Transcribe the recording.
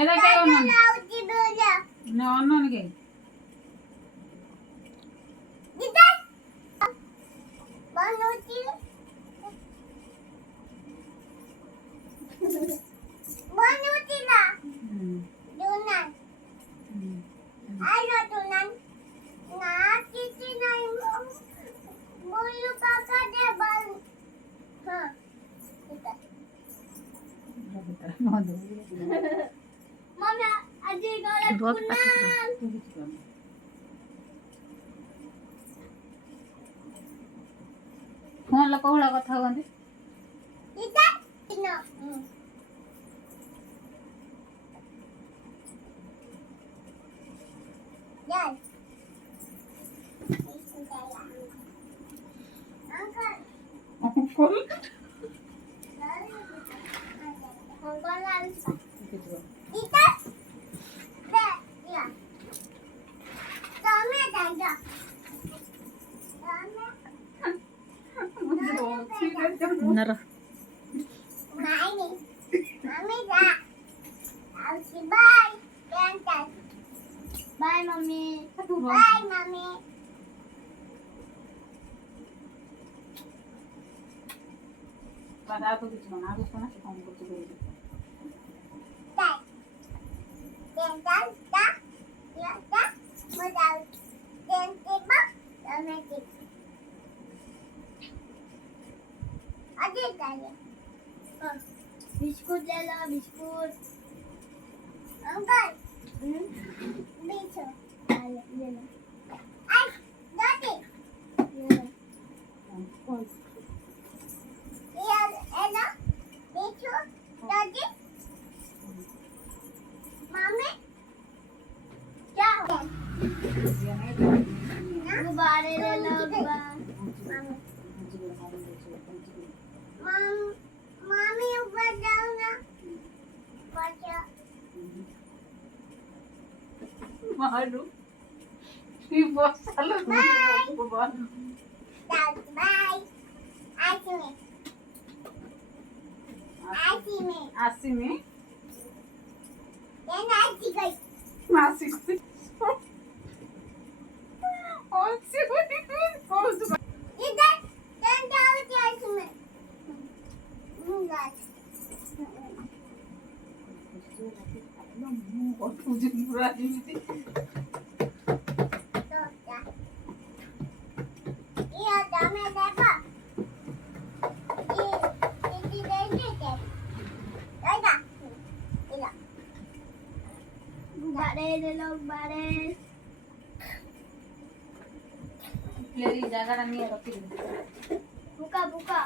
এটাকে না অন্য নাকি फोन ला कहला कथा हुआ नर Bye, mommy. Bye, mommy. Pada aku gitu mana aku sana sih kamu kerja dulu. Biscuit ले लो बिस्कुट अंकल बिस्कुट ले लो आई दादी ले लो ये ना बिस्कुट दादी मम्मी क्या गुब्बारे ले लो मामी ऊपर जाओ ना बच्चा मारू ये बहुत सालों को बाद बाय आसी में ये नाची गई मासी को और से कौन सा इधर टेन जाओ आइस में और तुझे बुरा नहीं थी ये दामे देखा ये देखे दादा इला गुब्बारे ले लो गुब्बारे प्लेरी जगह नहीं है रखी बुका बुका